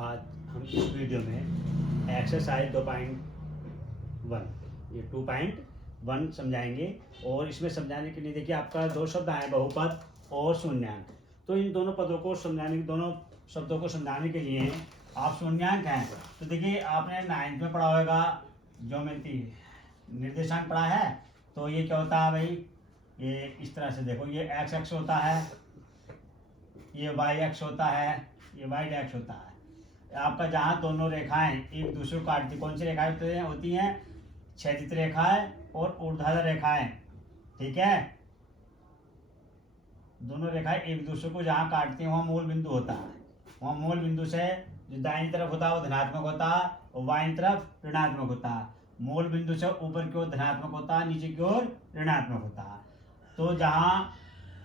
आज हम इस वीडियो में एक्सरसाइज 2.1 ये 2.1 समझाएंगे। और इसमें समझाने के लिए देखिए आपका दो शब्द आए, बहुपद और शून्यांक। तो इन दोनों पदों को समझाने, दोनों शब्दों को समझाने के लिए आप शून्यांक हैं तो देखिए आपने 9th में पढ़ा होगा, ज्योमेट्री निर्देशांक पढ़ा है। तो ये क्या होता है भाई, ये इस तरह से देखो, ये एक्स एक्स होता है, ये वाई एक्स होता है, ये वाई एक्स होता है। आपका जहाँ दोनों रेखाएं एक दूसरे को काटती, कौन सी रेखाएं होती हैं? क्षैतिज रेखाएं और ऊर्ध्वाधर रेखाएं। ठीक है, दोनों रेखाएं एक दूसरे को जहाँ काटती हैं वहाँ मूल बिंदु होता है। वहाँ मूल बिंदु से जो दाहिनी तरफ होता है वो धनात्मक होता है और बाईं तरफ ऋणात्मक होता है। मूल बिंदु से ऊपर की ओर धनात्मक होता है, नीचे की ओर ऋणात्मक होता है। तो जहाँ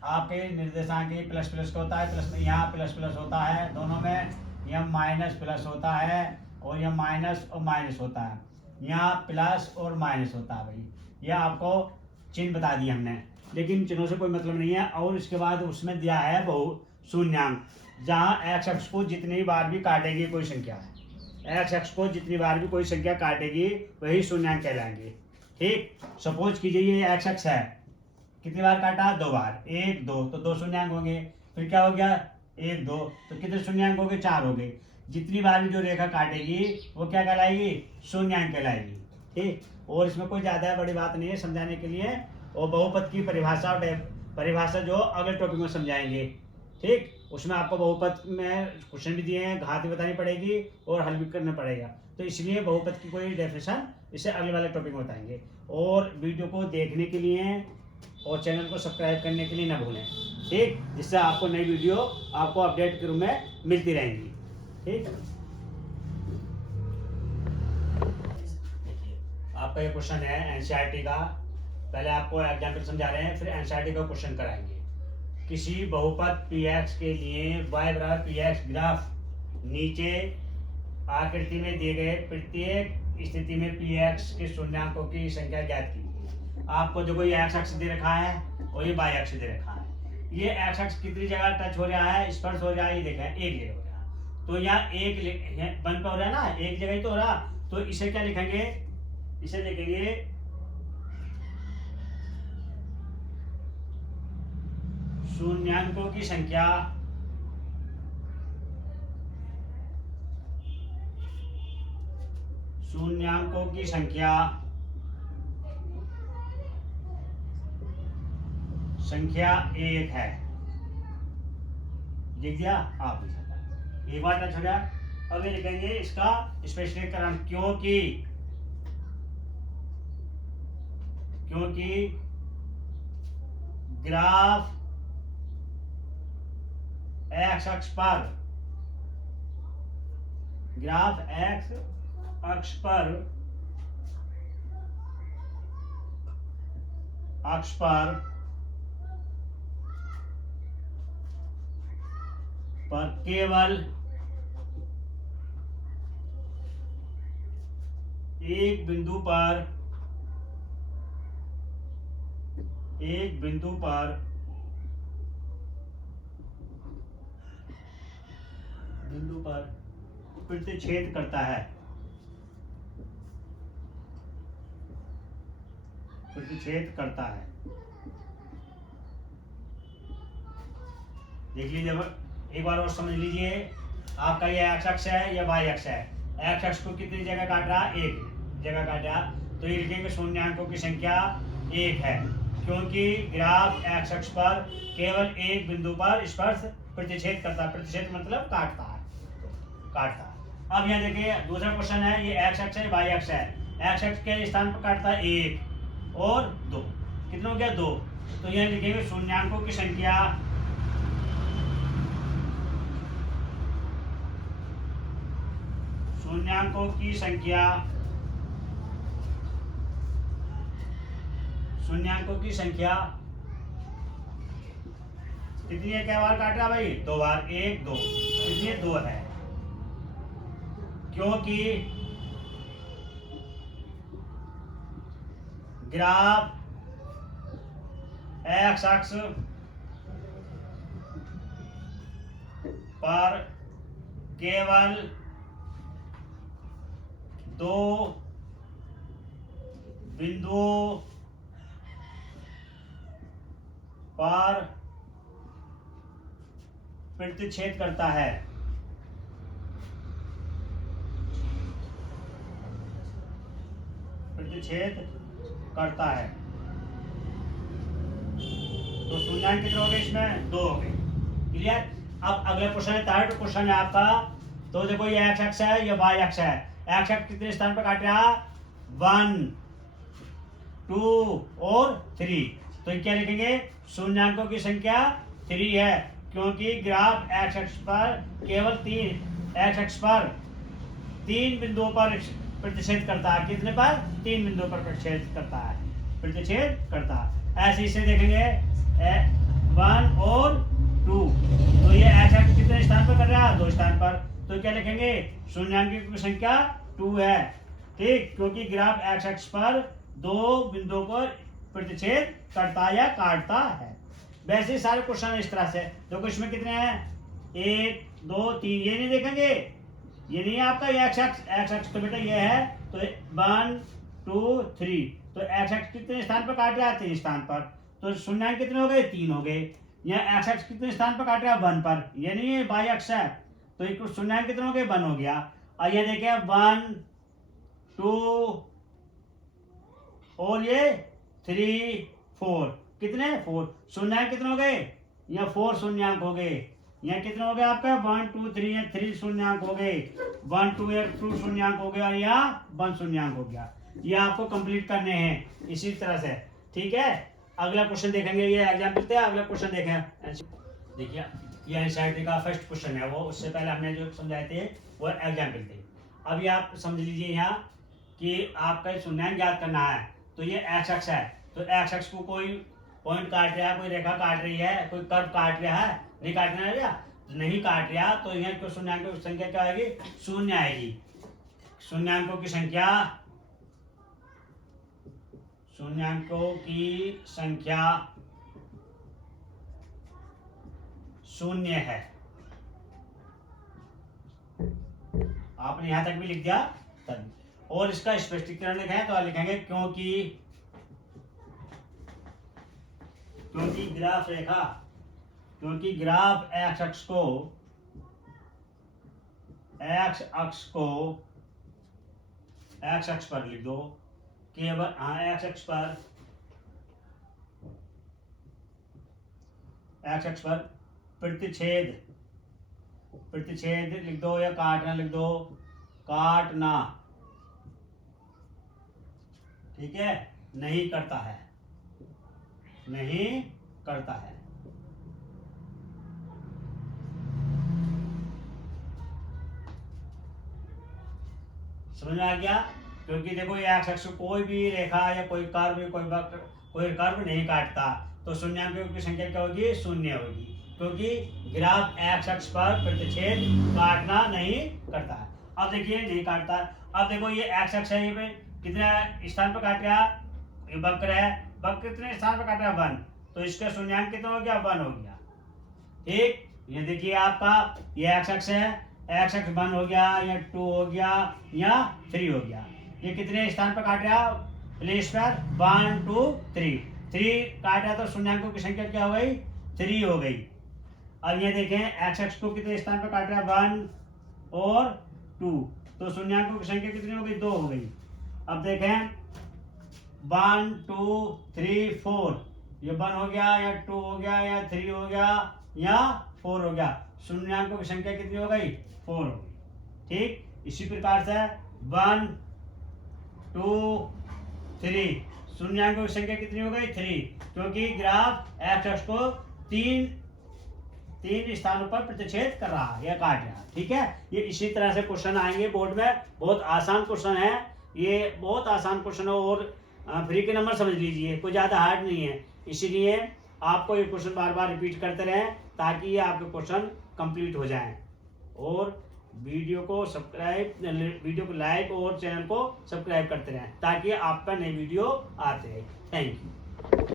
आपके निर्देशांक प्लस प्लस का होता है, प्लस यहाँ प्लस प्लस होता है, दोनों में यह माइनस प्लस होता है और यह माइनस और माइनस होता है, यहाँ प्लस और माइनस होता है। भाई यह आपको चिन्ह बता दिए हमने, लेकिन चिन्हों से कोई मतलब नहीं है। और इसके बाद उसमें दिया है बहु शून्यांक, जहाँ एक्स अक्ष को जितनी बार भी काटेगी कोई संख्या है, एक्स अक्ष को जितनी बार भी कोई संख्या काटेगी वही शून्यांक कहलाएंगे। ठीक, सपोज कीजिए ये एक्स अक्ष है, कितनी बार काटा? 2 बार, 1 2, तो 2 शून्यांक होंगे। फिर क्या हो गया? 1 2, तो कितने शून्यांक हो गए? 4 हो गए। जितनी बार भी जो रेखा काटेगी वो क्या कहलाएगी? शून्यांक कहलाएगी। ठीक, और इसमें कोई ज्यादा बड़ी बात नहीं है समझाने के लिए। और बहुपद की परिभाषा जो अगले टॉपिक में समझाएंगे। ठीक, उसमें आपको बहुपद में क्वेश्चन भी दिए हैं, घात भी बतानी पड़ेगी और हल भी करना पड़ेगा। तो इसलिए बहुपद की कोई डेफिनेशन इसे अगले वाले टॉपिक में बताएंगे। और वीडियो को देखने के लिए और चैनल को सब्सक्राइब करने के लिए ना भूलें। ठीक, जिससे आपको नई वीडियो आपको अपडेट के रूप में मिलती रहेंगी। ठीक, देखिए आपका ये क्वेश्चन है एनसीईआरटी का। पहले आपको एग्जाम्पल समझा रहे हैं, फिर एनसीईआरटी का क्वेश्चन कराएंगे। किसी बहुपद px के लिए y बराबर px ग्राफ नीचे आकृति में दिए गए प्रत्येक स्थिति में px के शून्यांकों की संख्या ज्ञात कीजिए। आपको देखो ये एक्स अक्ष दे रखा है और ये y अक्ष दे रखा है। ये एक्स अक्ष कितनी जगह टच हो रहा है, स्पर्श हो रहा है? ये देखें, एक जगह हो रहा है। तो यहाँ एक वन पे हो रहा है ना, एक जगह ही तो हो रहा। तो इसे क्या लिखेंगे? इसे लिखेंगे शून्यांकों की संख्या संख्या 1 है। लिख दिया आप, एक बार टच हो गया। अब ये लिखेंगे इसका स्पष्टीकरण, क्योंकि ग्राफ एक्स अक्ष पर केवल एक बिंदु पर प्रतिच्छेद करता है। देख लीजिए, एक बार और समझ लीजिए। आपका ये एक्स अक्ष है, ये वाई अक्ष है। एक्स अक्ष को कितनी जगह काट रहा? एक जगह काटा। तो ये लिखेंगे शून्यांकों की संख्या 1 है, क्योंकि ग्राफ एक्स अक्ष पर केवल एक बिंदु पर स्पर्श प्रतिच्छेद करता। प्रतिच्छेद मतलब काटता है। अब यहाँ देखिए दूसरा क्वेश्चन है, ये एक्स अक्ष है, वाई अक्ष है। एक्स अक्ष के स्थान पर काटता है 1 और 2, कितना हो गया? 2। तो यहाँ लिखेंगे शून्यांकों की संख्या कितनी है? क्या बार काट रहा भाई? 2 बार, 1 2, इसलिए 2 है। क्योंकि ग्राफ एक्स अक्ष पर केवल दो बिंदुओं पर प्रतिच्छेद करता है। प्रतिच्छेद करता है। तो शून्यांक कितने हो गए इसमें? 2 हो गए। क्लियर। अब अगला क्वेश्चन है, थर्ड क्वेश्चन है आपका। तो देखो ये एक्स अक्ष है, ये वाई अक्ष है। एक्स अक्ष कितने स्थान पर काट रहा है? 1 2 और 3। तो क्या लिखेंगे? शून्याङ्कों की संख्या 3 है, क्योंकि ग्राफ एक्स अक्ष पर केवल 3 बिंदुओं पर प्रतिच्छेद करता है। कितने पर? 3 बिंदुओं पर प्रतिच्छेद करता है। प्रतिच्छेद करता है। ऐसे इसे देखेंगे 1 और 2। तो ये एक्स अक्ष कितने स्थान पर कर रहा है? 2 स्थान पर। तो क्या लिखेंगे? शून्याङ्कों की संख्या 2 है। ठीक, क्योंकि ग्राफ एक्स अक्ष पर 2 बिंदुओं पर प्रतिच्छेद करता या काटता है। वैसे सारे क्वेश्चन इस तरह से। देखो इसमें कितने हैं? 1 2 3। ये नहीं देखेंगे, ये नहीं है आपका एक्स अक्ष। तो बेटा ये है। तो 1 2 3। तो एक्स अक्ष कितने स्थान पर काट रहा है? 3 स्थान पर। तो शून्याङ्क कितने हो गए? 3 हो गए। यहाँ एक्स अक्ष कितने स्थान पर काट रहा है? 1 पर। ये नहीं है, वाई अक्ष है। तो एक शून्याङ्क कितने हो गए? 1 हो गया। और ये देखिए 1 2 और ये 3 4। कितने? 4। शून्याङ्क कितने हो गए? यहाँ 4 शून्याङ्क हो गए। यहाँ कितने हो गए आपका? 1 2 3। यहाँ 3 शून्याङ्क हो गए। 1 2 2 शून्याङ्क हो गया और यहाँ 1 शून्याङ्क हो गया। ये आपको कंप्लीट करने हैं इसी तरह से। ठीक है। अगला क्वेश्चन देखेंगे, ये एग्जाम्पल थे। अगला क्वेश्चन देखें। देखिए ये एनसीईआरटी का फर्स्ट क्वेश्चन है, वो उससे पहले हमने जो समझाए थे वो एग्जाम्पल थे। अभी आप समझ लीजिए यहाँ कि आपका शून्याङ्क ज्ञात करना है। तो ये एक्स अक्ष है। तो एक्स अक्ष को कोई पॉइंट काट रहा है, कोई रेखा काट रही है, कोई कर्व काट रहा है, नहीं काटना है या नहीं काट रहा, तो यहाँ शून्याङ्कों की संख्या क्या आएगी? 0 आएगी। शून्याङ्कों की संख्या 0 है। आपने यहां तक भी लिख दिया तब। और इसका स्पष्टीकरण लिखें तो लिखेंगे क्योंकि ग्राफ एक्स अक्ष पर लिख दो केवल। एक्स अक्ष पर प्रतिच्छेद लिख दो या काटना लिख दो। काटना, ठीक है, नहीं करता है। समझ में आ गया? क्योंकि देखो ये एक्स अक्ष कोई भी रेखा या कोई कर्व, कोई कर्व नहीं काटता। तो शून्याङ्कों की संख्या क्या होगी? 0 होगी, क्योंकि ग्राफ एक्स अक्ष पर प्रतिच्छेद काटना नहीं करता है। अब देखिए नहीं काटता। अब देखो ये एक्स अक्ष है, ये कितने स्थान पर काट रहा? ये वक्र है, वक्र कितने स्थान पर काट रहा? 1। तो इसका शून्याङ्क कितना हो गया? 1 हो गया। ठीक, ये देखिए आपका ये एक्स अक्ष है, एक्स अक्ष 1 हो गया, या 2 हो गया, या 3 हो गया। ये कितने स्थान पर काट रहा? प्लेस पर 1 2 3 काट रहा। तो शून्याङ्कों की संख्या क्या हो गई? 3 हो गई। अब ये देखें एक्स अक्ष को कितने स्थान पर काट रहा? 1 और 2। तो शून्याङ्कों की संख्या कितनी हो गई? 2 हो गई। अब देखें 1 2 3 4। ये 1 हो गया, या 2 हो गया, या 3 हो गया, या 4 हो गया। शून्याङ्कों की संख्या कितनी हो गई? 4 हो गई। ठीक, इसी प्रकार से 1 2 3 शून्याङ्कों की संख्या कितनी हो गई? 3, क्योंकि ग्राफ एक्स अक्ष को 3 स्थानों पर प्रतिच्छेद कर रहा है या काट रहा है। ठीक है। ये इसी तरह से क्वेश्चन आएंगे बोर्ड में। बहुत आसान क्वेश्चन है ये, बहुत आसान क्वेश्चन है। और फ्री के नंबर समझ लीजिए, कोई ज़्यादा हार्ड नहीं है। इसीलिए आपको ये क्वेश्चन बार बार रिपीट करते रहें ताकि ये आपके क्वेश्चन कंप्लीट हो जाएं। और वीडियो को लाइक और चैनल को सब्सक्राइब करते रहें ताकि आपका नई वीडियो आते रहे। Thank you.